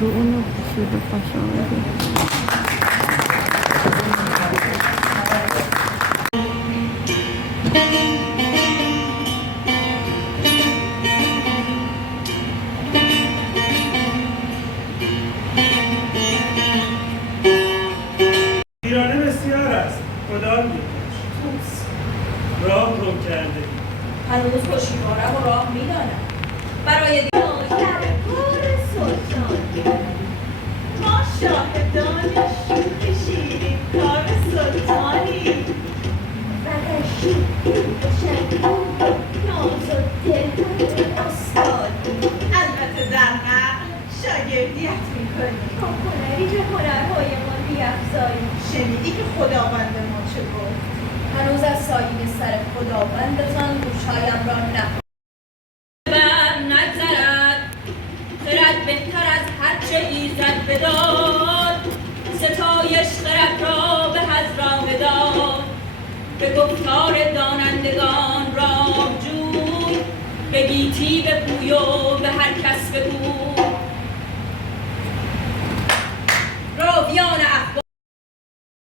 رو اونو پوشید و پاش آمده. ایرانه بسیار است. خدا میکش راه رو کرده. هنوز هوشیوارم و راه میدانم. برای دربار سلطان ما شاهدان شوخ شیرین کار سلطانی و در شوخی شنگون ناز و دلبر استادی البته در عقل شاگردیت میکنی تا هنری که هنرهای ما بیفزایی. شنیدی که خداوند ما چه گفت؟ هنوز از سایه سر خداوندتان گوشهایم را نخورد. نگذرد خرد بهتر از هرچه ایزد بداد، ستایش خرد را به حضرا داد. به گفتار دانندگان راه جوی، به گیتی بپوی و به هر کس بگوی.